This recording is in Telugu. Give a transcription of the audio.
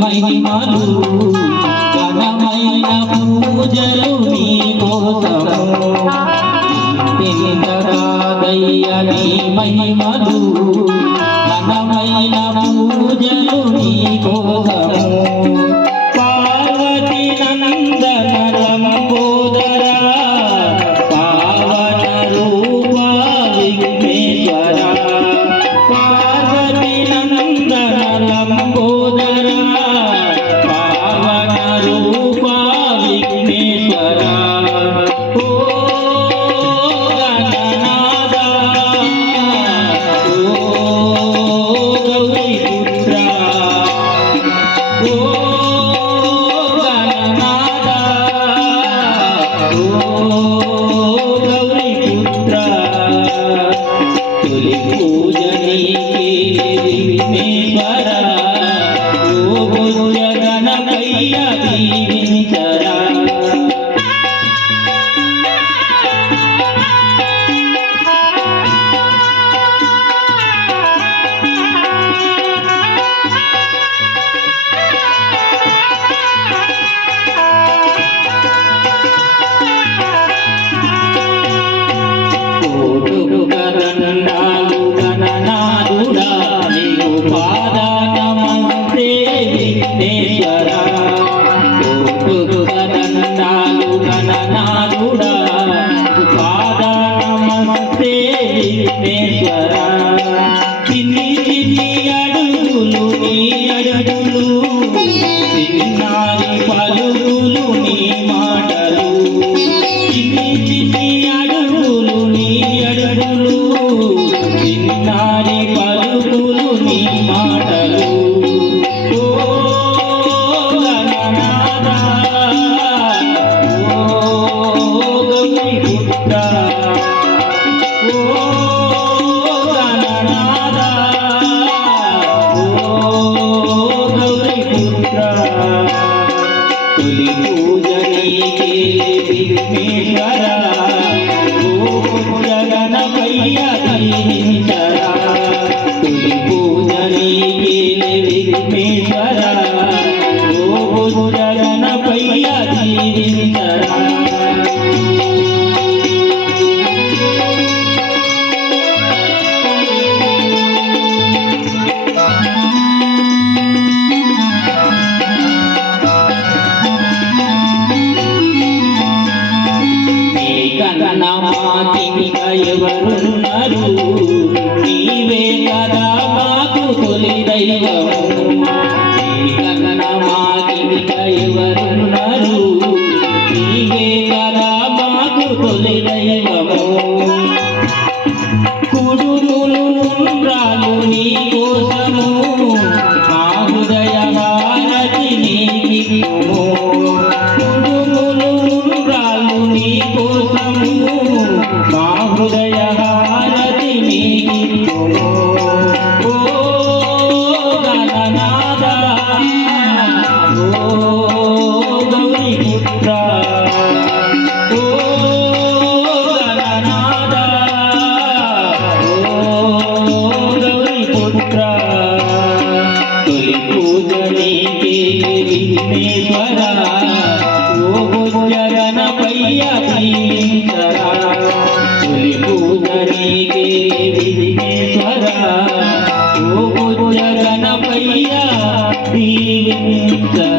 మహిమలు ఘనమైన పూజలు నీ కోసము తిందరాదయ్య నీ మహిమలు ఘనమైన పూజలు నీ కోసము పార్వతి నందన లంబోదర పావన రూప విఘ్నేశ్వర పార్వతి నందన లంబోదర పావన రూప విఘ్నేశ్వర ఓ గణనాథ ఓ గౌరీపుత్ర ఓ గణనాథ ఓ గౌరీపుత్ర తొలి పూజ నీకే విఘ్నేశ్వర ఓ గణపయ్య దీవించరా కోటుకు కదండాలు గణనాథుడా నీవు పాదానమస్తే విఘ్నేశ్వర కోటుకు కదండాలు గణనాథుడా నీవు పాదానమస్తే విఘ్నేశ్వర చిన్ని చిన్ని అడుగులు నీ అడుగులు చిన్నారి పలుకులు నీ మాటలు చిన్ని చిన్ని అడుగులు నీ అడుగులు చిన్నారి పలుకులు నీ మాటలు ఓ గణనాథ ఓ గౌరీపుత్ర ఓ గణనాథ ఓ గౌరీపుత్ర తొలి పూజ నీకే విఘ్నేశ్వర ఓ గణపయ్య దీవించరా తొలి పూజ నీకే విఘ్నేశ్వర ఓ గణపయ్య దీవించరా మాకింక ఎవరున్నారు నీవే కదా మాకు తొలి దైవము మాకింక ఎవరున్నారు నీవే కదా మాకు తొలి దైవము కుడుములు ఉండ్రాలు నీ కోసము మా హృదయ హారతి నీకిమ్ము కుడుములు ఉండ్రాలు నీ కోసము మా హృదయ హారతి నీకిమ్ము ఓ గణనాథ ఓ గౌరీపుత్ర ఓ గణనాథ ఓ గౌరీపుత్ర తొలి పూజ నీకే విఘ్నేశ్వర ఓ గణపయ్య దీవించరా తొలి పూజ నీకే విఘ్నేశ్వర ఓ గణపయ్య దీవించరా